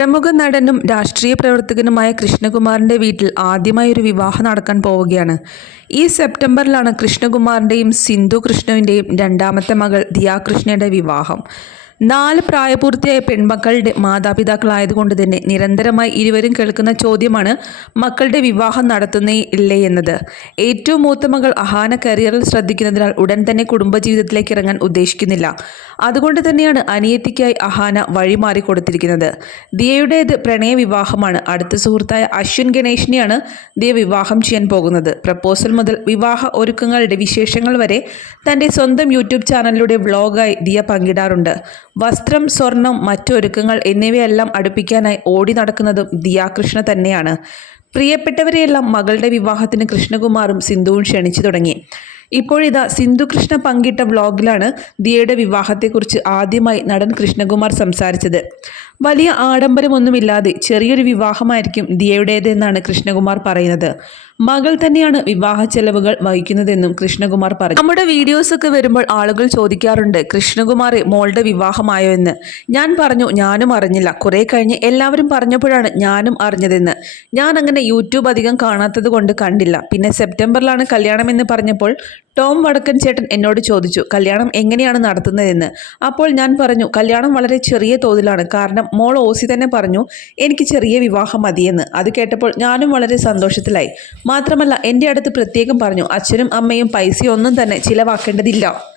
പ്രമുഖ നടനും രാഷ്ട്രീയ പ്രവർത്തകനുമായ കൃഷ്ണകുമാറിന്റെ വീട്ടിൽ ആദ്യമായി ഒരു വിവാഹം നടക്കാൻ പോവുകയാണ്. ഈ സെപ്റ്റംബറിലാണ് കൃഷ്ണകുമാറിന്റെയും സിന്ധു കൃഷ്ണുവിന്റെയും രണ്ടാമത്തെ മകൾ ദിയാ കൃഷ്ണയുടെ വിവാഹം. നാല് പ്രായപൂർത്തിയായ പെൺമക്കളുടെ മാതാപിതാക്കളായതുകൊണ്ട് തന്നെ നിരന്തരമായി ഇരുവരും കേൾക്കുന്ന ചോദ്യമാണ് മക്കളുടെ വിവാഹം നടത്തുന്നേ ഇല്ലേ എന്നത്. ഏറ്റവും മൂത്ത മകൾ അഹാന കരിയറിൽ ശ്രദ്ധിക്കുന്നതിനാൽ ഉടൻ തന്നെ കുടുംബജീവിതത്തിലേക്ക് ഇറങ്ങാൻ ഉദ്ദേശിക്കുന്നില്ല. അതുകൊണ്ട് തന്നെയാണ് അനിയത്തിക്കായി അഹാന വഴിമാറി കൊടുത്തിരിക്കുന്നത്. ദിയയുടേത് പ്രണയ വിവാഹമാണ്. അടുത്ത സുഹൃത്തായ അശ്വിൻ ഗണേഷിനെയാണ് ദിയ വിവാഹം ചെയ്യാൻ പോകുന്നത്. പ്രപ്പോസൽ മുതൽ വിവാഹ ഒരുക്കങ്ങളുടെ വിശേഷങ്ങൾ വരെ തന്റെ സ്വന്തം യൂട്യൂബ് ചാനലിലൂടെ വ്ളോഗായി ദിയ പങ്കിടാറുണ്ട്. വസ്ത്രം സ്വർണം മറ്റൊരുക്കങ്ങൾ എന്നിവയെല്ലാം അടുപ്പിക്കാനായി ഓടി നടക്കുന്നതും ദിയാകൃഷ്ണ തന്നെയാണ്. പ്രിയപ്പെട്ടവരെയെല്ലാം മകളുടെ വിവാഹത്തിന് കൃഷ്ണകുമാറും സിന്ധുവും ക്ഷണിച്ചു തുടങ്ങി. ഇപ്പോഴിതാ സിന്ധു കൃഷ്ണ പങ്കിട്ട വ്ളോഗിലാണ് ദിയയുടെ വിവാഹത്തെക്കുറിച്ച് ആദ്യമായി നടൻ കൃഷ്ണകുമാർ സംസാരിച്ചത്. വലിയ ആഡംബരമൊന്നുമില്ലാതെ ചെറിയൊരു വിവാഹമായിരിക്കും ദിയയുടേതെന്നാണ് കൃഷ്ണകുമാർ പറയുന്നത്. മകൾ തന്നെയാണ് വിവാഹ ചെലവുകൾ വഹിക്കുന്നതെന്നും കൃഷ്ണകുമാർ പറഞ്ഞു. നമ്മുടെ വീഡിയോസൊക്കെ വരുമ്പോൾ ആളുകൾ ചോദിക്കാറുണ്ട് കൃഷ്ണകുമാറെ മോളുടെ വിവാഹമായോ എന്ന്? ഞാൻ പറഞ്ഞു ഞാനും അറിഞ്ഞില്ല. കുറെ കഴിഞ്ഞ് എല്ലാവരും പറഞ്ഞപ്പോഴാണ് ഞാനും അറിഞ്ഞതെന്ന്. ഞാൻ അങ്ങനെ യൂട്യൂബ് അധികം കാണാത്തത് കൊണ്ട് കണ്ടില്ല. പിന്നെ സെപ്റ്റംബറിലാണ് കല്യാണമെന്ന് പറഞ്ഞപ്പോൾ ടോം വടക്കൻ ചേട്ടൻ എന്നോട് ചോദിച്ചു കല്യാണം എങ്ങനെയാണ് നടത്തുന്നതെന്ന്? അപ്പോൾ ഞാൻ പറഞ്ഞു കല്യാണം വളരെ ചെറിയ തോതിലാണ്. കാരണം മോൾ ഓസി തന്നെ പറഞ്ഞു എനിക്ക് ചെറിയ വിവാഹം മതിയെന്ന്. അത് കേട്ടപ്പോൾ ഞാനും വളരെ സന്തോഷത്തിലായി. മാത്രമല്ല എന്റെ അടുത്ത് പ്രത്യേകം പറഞ്ഞു അച്ഛനും അമ്മയും പൈസയൊന്നും തന്നെ ചിലവാക്കേണ്ടതില്ല.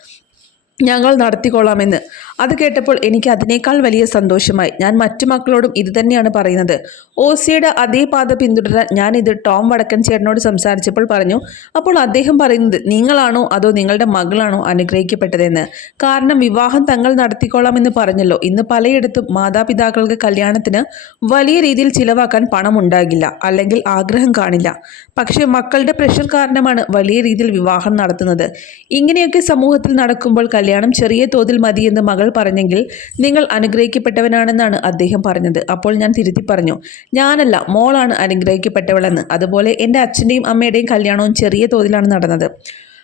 ഞങ്ങൾ നടത്തിക്കൊള്ളാമെന്ന്. അത് കേട്ടപ്പോൾ എനിക്ക് അതിനേക്കാൾ വലിയ സന്തോഷമായി. ഞാൻ മറ്റു മക്കളോടും ഇത് തന്നെയാണ് പറയുന്നത്. ഓസിയുടെ അതേ പാത പിന്തുടരാൻ ഞാൻ ഇത് ടോം വടക്കൻ ചേട്ടനോട് സംസാരിച്ചപ്പോൾ പറഞ്ഞു അപ്പോൾ അദ്ദേഹം പറയുന്നത് നിങ്ങളാണോ അതോ നിങ്ങളുടെ മകളാണോ അനുഗ്രഹിക്കപ്പെട്ടതെന്ന്? കാരണം വിവാഹം തങ്ങൾ നടത്തിക്കൊള്ളാമെന്ന് പറഞ്ഞല്ലോ. ഇന്ന് പലയിടത്തും മാതാപിതാക്കൾക്ക് കല്യാണത്തിന് വലിയ രീതിയിൽ ചിലവാക്കാൻ പണം ഉണ്ടാകില്ല അല്ലെങ്കിൽ ആഗ്രഹം കാണില്ല. പക്ഷേ മക്കളുടെ പ്രഷർ കാരണമാണ് വലിയ രീതിയിൽ വിവാഹം നടത്തുന്നത്. ഇങ്ങനെയൊക്കെ സമൂഹത്തിൽ നടക്കുമ്പോൾ കല്യാണം ചെറിയ തോതിൽ മതിയെന്ന് മകൾ പറഞ്ഞെങ്കിൽ നിങ്ങൾ അനുഗ്രഹിക്കപ്പെട്ടവനാണെന്നാണ് അദ്ദേഹം പറഞ്ഞത്. അപ്പോൾ ഞാൻ തിരുത്തി പറഞ്ഞു ഞാനല്ല മോളാണ് അനുഗ്രഹിക്കപ്പെട്ടവളെന്ന്. അതുപോലെ എന്റെ അച്ഛന്റെയും അമ്മയുടെയും കല്യാണവും ചെറിയ തോതിലാണ് നടന്നത്.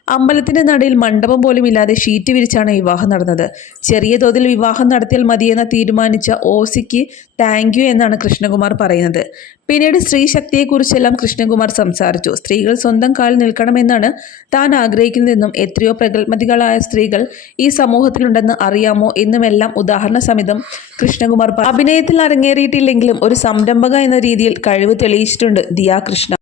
അമ്പലത്തിന്റെ നടയിൽ മണ്ഡപം പോലും ഇല്ലാതെ ഷീറ്റ് വിരിച്ചാണ് വിവാഹം നടന്നത്. ചെറിയ തോതിൽ വിവാഹം നടത്തിയാൽ മതിയെന്ന് തീരുമാനിച്ച ഓസിക്ക് താങ്ക് യു എന്നാണ് കൃഷ്ണകുമാർ പറയുന്നത്. പിന്നീട് സ്ത്രീ ശക്തിയെക്കുറിച്ചെല്ലാം കൃഷ്ണകുമാർ സംസാരിച്ചു. സ്ത്രീകൾ സ്വന്തം കാലിൽ നിൽക്കണമെന്നാണ് താൻ ആഗ്രഹിക്കുന്നതെന്നും എത്രയോ പ്രഗത്മതികളായ സ്ത്രീകൾ ഈ സമൂഹത്തിലുണ്ടെന്ന് അറിയാമോ എന്നുമെല്ലാം ഉദാഹരണ സമിതം കൃഷ്ണകുമാർ അഭിനയത്തിൽ അരങ്ങേറിയിട്ടില്ലെങ്കിലും ഒരു സംരംഭക എന്ന രീതിയിൽ കഴിവ് തെളിയിച്ചിട്ടുണ്ട് ദിയാ കൃഷ്ണ.